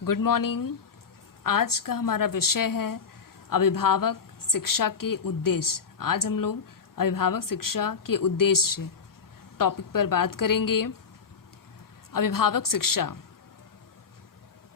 Good morning. आज का हमारा विषय है अभिभावक शिक्षा के उद्देश्य। आज हम लोग अभिभावक शिक्षा के उद्देश्य टॉपिक पर बात करेंगे। अभिभावक शिक्षा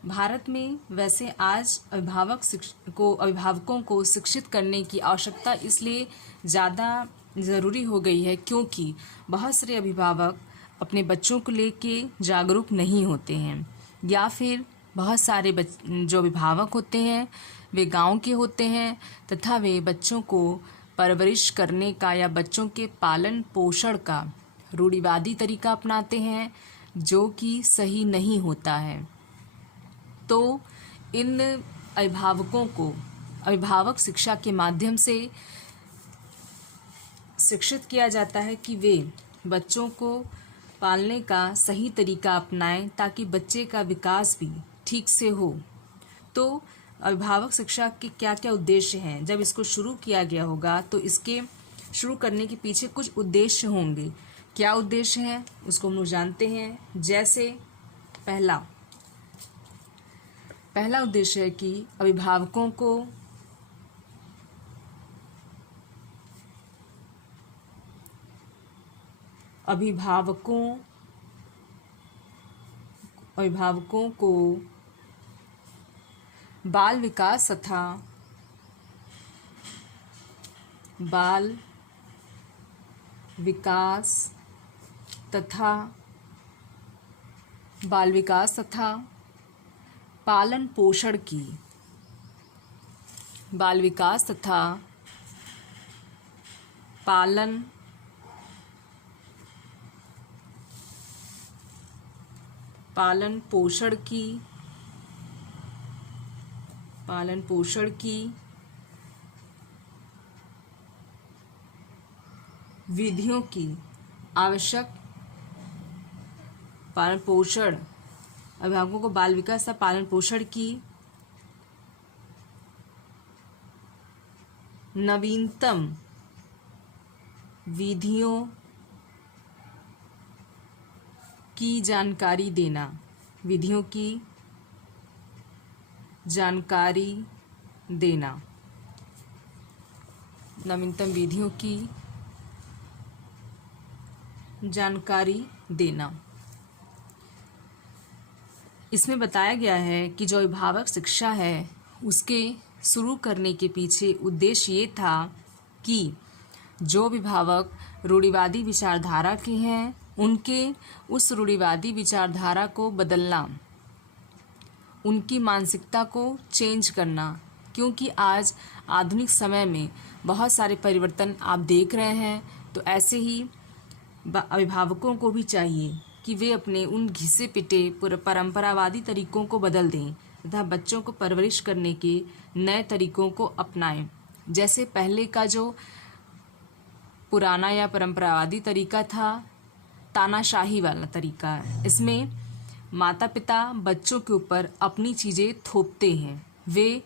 भारत में वैसे आज अभिभावकों को शिक्षित करने की आवश्यकता इसलिए ज़्यादा ज़रूरी हो गई है क्योंकि बहुत सारे अभिभावक अपने बच्चों को लेके जागरूक नहीं होते हैं, या फिर बहुत सारे जो अभिभावक होते हैं वे गांव के होते हैं तथा वे बच्चों को परवरिश करने का या बच्चों के पालन पोषण का रूढ़िवादी तरीका अपनाते हैं जो कि सही नहीं होता है। तो इन अभिभावकों को अभिभावक शिक्षा के माध्यम से शिक्षित किया जाता है कि वे बच्चों को पालने का सही तरीका अपनाएं ताकि बच्चे का विकास भी ठीक से हो। तो अभिभावक शिक्षा के क्या क्या उद्देश्य हैं, जब इसको शुरू किया गया होगा तो इसके शुरू करने के पीछे कुछ उद्देश्य होंगे। क्या उद्देश्य हैं उसको हम लोग जानते हैं। जैसे पहला उद्देश्य है कि अभिभावकों को बाल विकास तथा पालन पोषण की विधियों की अभिभावकों को बाल विकास तथा पालन पोषण की नवीनतम विधियों की जानकारी देना। नवीनतम विधियों की जानकारी देना। इसमें बताया गया है कि जो अभिभावक शिक्षा है उसके शुरू करने के पीछे उद्देश्य ये था कि जो अभिभावक रूढ़िवादी विचारधारा के हैं उनके उस रूढ़िवादी विचारधारा को बदलना, उनकी मानसिकता को चेंज करना। क्योंकि आज आधुनिक समय में बहुत सारे परिवर्तन आप देख रहे हैं, तो ऐसे ही अभिभावकों को भी चाहिए कि वे अपने उन घिसे पिटे परंपरावादी तरीकों को बदल दें तथा बच्चों को परवरिश करने के नए तरीकों को अपनाएं। जैसे पहले का जो पुराना या परंपरावादी तरीका था, तानाशाही वाला तरीका है, इसमें माता पिता बच्चों के ऊपर अपनी चीज़ें थोपते हैं। वे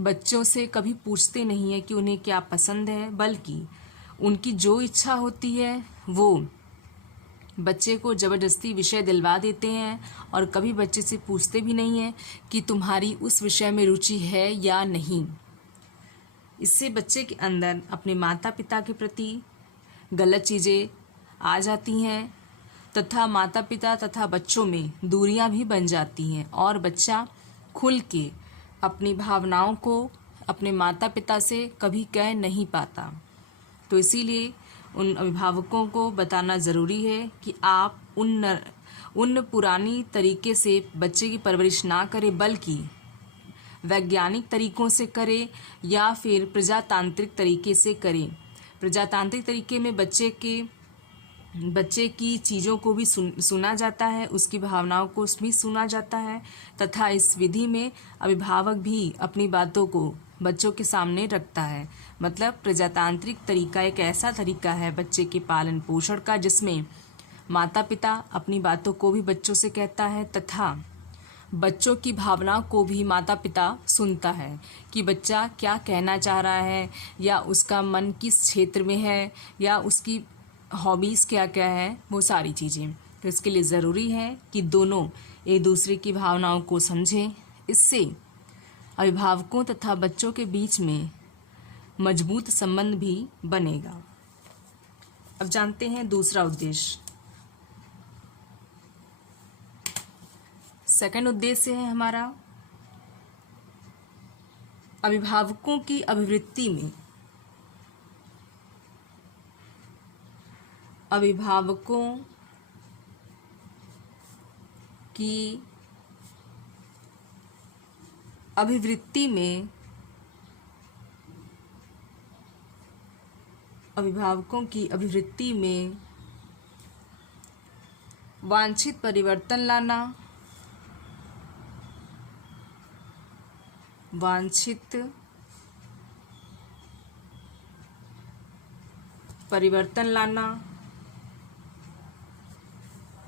बच्चों से कभी पूछते नहीं है कि उन्हें क्या पसंद है, बल्कि उनकी जो इच्छा होती है वो बच्चे को ज़बरदस्ती विषय दिलवा देते हैं और कभी बच्चे से पूछते भी नहीं हैं कि तुम्हारी उस विषय में रुचि है या नहीं। इससे बच्चे के अंदर अपने माता पिता के प्रति गलत चीज़ें आ जाती हैं तथा माता पिता तथा बच्चों में दूरियां भी बन जाती हैं और बच्चा खुल के अपनी भावनाओं को अपने माता पिता से कभी कह नहीं पाता। तो इसीलिए उन अभिभावकों को बताना ज़रूरी है कि आप उन पुरानी तरीके से बच्चे की परवरिश ना करें, बल्कि वैज्ञानिक तरीकों से करें या फिर प्रजातांत्रिक तरीके से करें। प्रजातांत्रिक तरीके में बच्चे की चीज़ों को भी सुना जाता है, उसकी भावनाओं को भी सुना जाता है तथा इस विधि में अभिभावक भी अपनी बातों को बच्चों के सामने रखता है। मतलब प्रजातांत्रिक तरीका एक ऐसा तरीका है बच्चे के पालन पोषण का जिसमें माता पिता अपनी बातों को भी बच्चों से कहता है तथा बच्चों की भावनाओं को भी माता पिता सुनता है कि बच्चा क्या कहना चाह रहा है या उसका मन किस क्षेत्र में है या उसकी हॉबीज़ क्या क्या है, वो सारी चीज़ें। तो इसके लिए ज़रूरी है कि दोनों एक दूसरे की भावनाओं को समझें, इससे अभिभावकों तथा बच्चों के बीच में मजबूत संबंध भी बनेगा। अब जानते हैं दूसरा उद्देश्य। सेकंड उद्देश्य है हमारा अभिभावकों की अभिवृत्ति में अभिभावकों की अभिवृत्ति में अभिभावकों की अभिवृत्ति में वांछित परिवर्तन लाना, वांछित परिवर्तन लाना,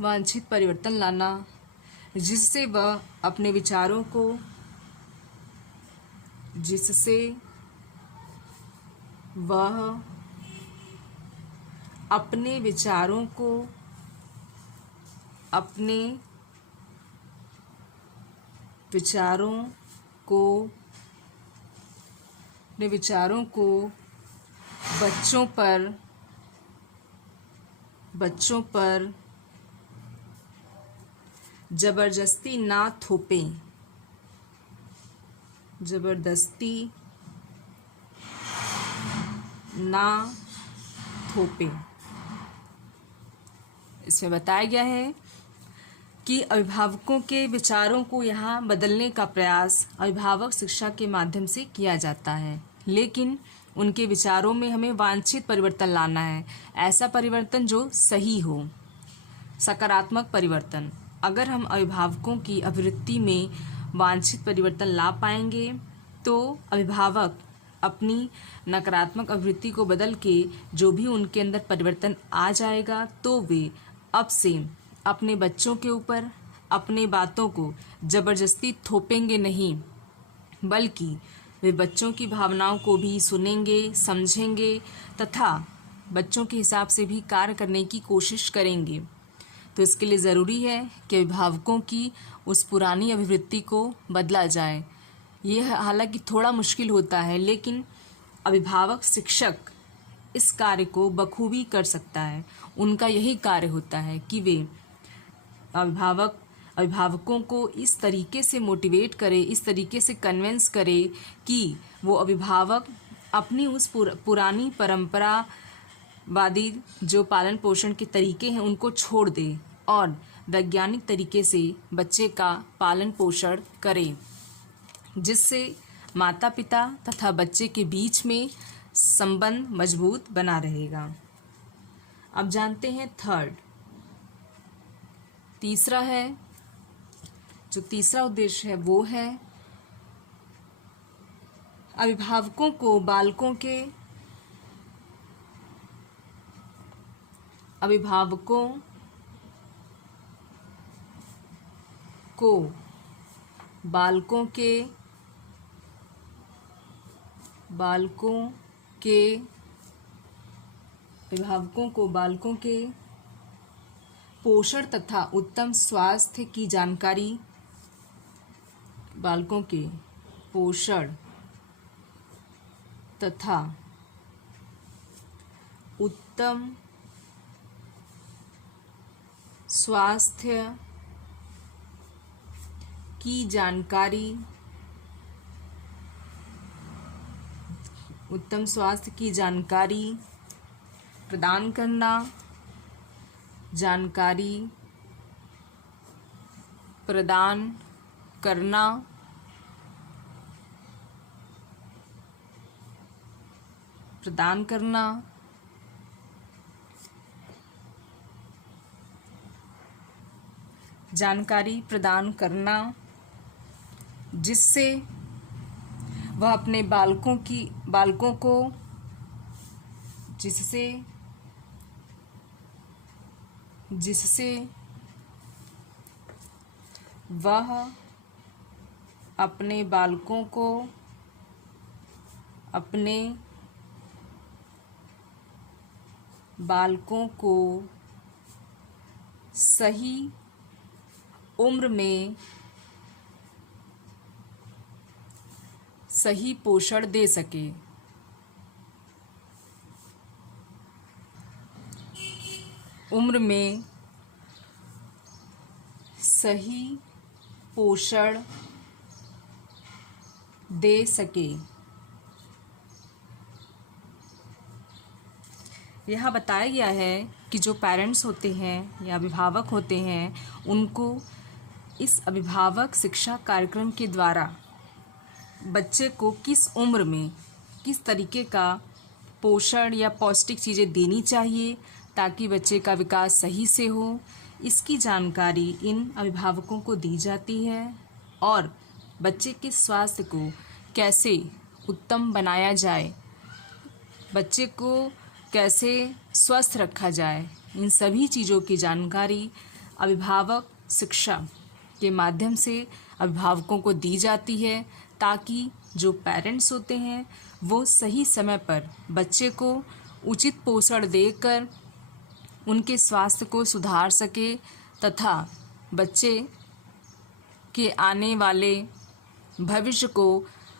वांछित परिवर्तन लाना जिससे वह अपने विचारों को अपने विचारों को बच्चों पर जबरदस्ती ना थोपें, इसमें बताया गया है कि अभिभावकों के विचारों को यहाँ बदलने का प्रयास अभिभावक शिक्षा के माध्यम से किया जाता है, लेकिन उनके विचारों में हमें वांछित परिवर्तन लाना है। ऐसा परिवर्तन जो सही हो, सकारात्मक परिवर्तन। अगर हम अभिभावकों की अभिवृत्ति में वांछित परिवर्तन ला पाएंगे तो अभिभावक अपनी नकारात्मक अभिवृत्ति को बदल के जो भी उनके अंदर परिवर्तन आ जाएगा तो वे अब से अपने बच्चों के ऊपर अपने बातों को जबरदस्ती थोपेंगे नहीं, बल्कि वे बच्चों की भावनाओं को भी सुनेंगे, समझेंगे तथा बच्चों के हिसाब से भी कार्य करने की कोशिश करेंगे। तो इसके लिए ज़रूरी है कि अभिभावकों की उस पुरानी अभिवृत्ति को बदला जाए। यह हालांकि थोड़ा मुश्किल होता है, लेकिन अभिभावक शिक्षक इस कार्य को बखूबी कर सकता है। उनका यही कार्य होता है कि वे अभिभावकों को इस तरीके से मोटिवेट करे, इस तरीके से कन्विंस करे कि वो अभिभावक अपनी उस पुरानी परंपरावादी जो पालन पोषण के तरीके हैं उनको छोड़ दे और वैज्ञानिक तरीके से बच्चे का पालन पोषण करे, जिससे माता पिता तथा बच्चे के बीच में संबंध मजबूत बना रहेगा। अब जानते हैं तीसरा है, जो तीसरा उद्देश्य है वो है अभिभावकों को बालकों के पोषण तथा उत्तम स्वास्थ्य की जानकारी, बालकों के पोषण तथा उत्तम स्वास्थ्य की जानकारी प्रदान करना जानकारी प्रदान करना जिससे वह अपने बालकों को जिससे वह अपने बालकों को सही उम्र में सही पोषण दे सके। उम्र में सही पोषण दे सके। यह बताया गया है कि जो पेरेंट्स होते हैं या अभिभावक होते हैं, उनको इस अभिभावक शिक्षा कार्यक्रम के द्वारा बच्चे को किस उम्र में किस तरीके का पोषण या पौष्टिक चीज़ें देनी चाहिए ताकि बच्चे का विकास सही से हो, इसकी जानकारी इन अभिभावकों को दी जाती है। और बच्चे के स्वास्थ्य को कैसे उत्तम बनाया जाए, बच्चे को कैसे स्वस्थ रखा जाए, इन सभी चीज़ों की जानकारी अभिभावक शिक्षा के माध्यम से अभिभावकों को दी जाती है ताकि जो पेरेंट्स होते हैं वो सही समय पर बच्चे को उचित पोषण देकर उनके स्वास्थ्य को सुधार सके तथा बच्चे के आने वाले भविष्य को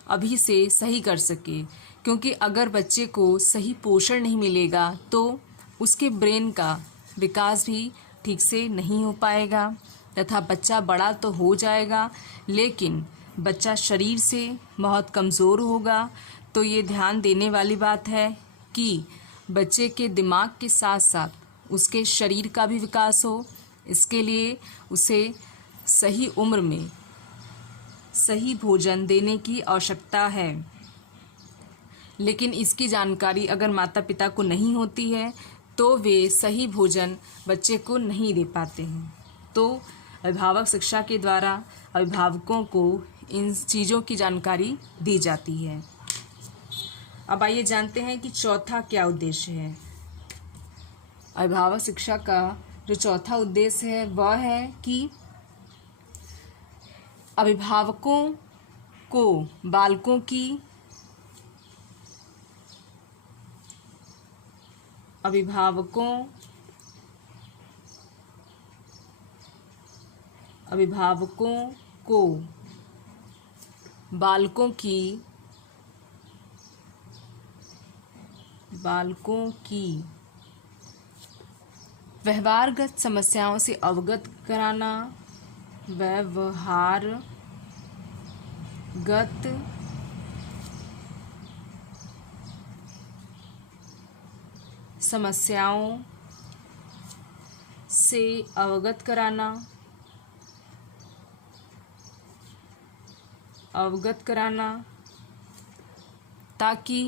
अभी से सही कर सके। क्योंकि अगर बच्चे को सही पोषण नहीं मिलेगा तो उसके ब्रेन का विकास भी ठीक से नहीं हो पाएगा तथा बच्चा बड़ा तो हो जाएगा लेकिन बच्चा शरीर से बहुत कमज़ोर होगा। तो ये ध्यान देने वाली बात है कि बच्चे के दिमाग के साथ साथ उसके शरीर का भी विकास हो। इसके लिए उसे सही उम्र में सही भोजन देने की आवश्यकता है। लेकिन इसकी जानकारी अगर माता पिता को नहीं होती है तो वे सही भोजन बच्चे को नहीं दे पाते हैं। तो अभिभावक शिक्षा के द्वारा अभिभावकों को इन चीज़ों की जानकारी दी जाती है। अब आइए जानते हैं कि चौथा क्या उद्देश्य है। अभिभावक शिक्षा का जो चौथा उद्देश्य है वह है कि अभिभावकों को बालकों की अभिभावकों को बालकों की व्यवहारगत समस्याओं से अवगत कराना, व्यवहारगत समस्याओं से अवगत कराना ताकि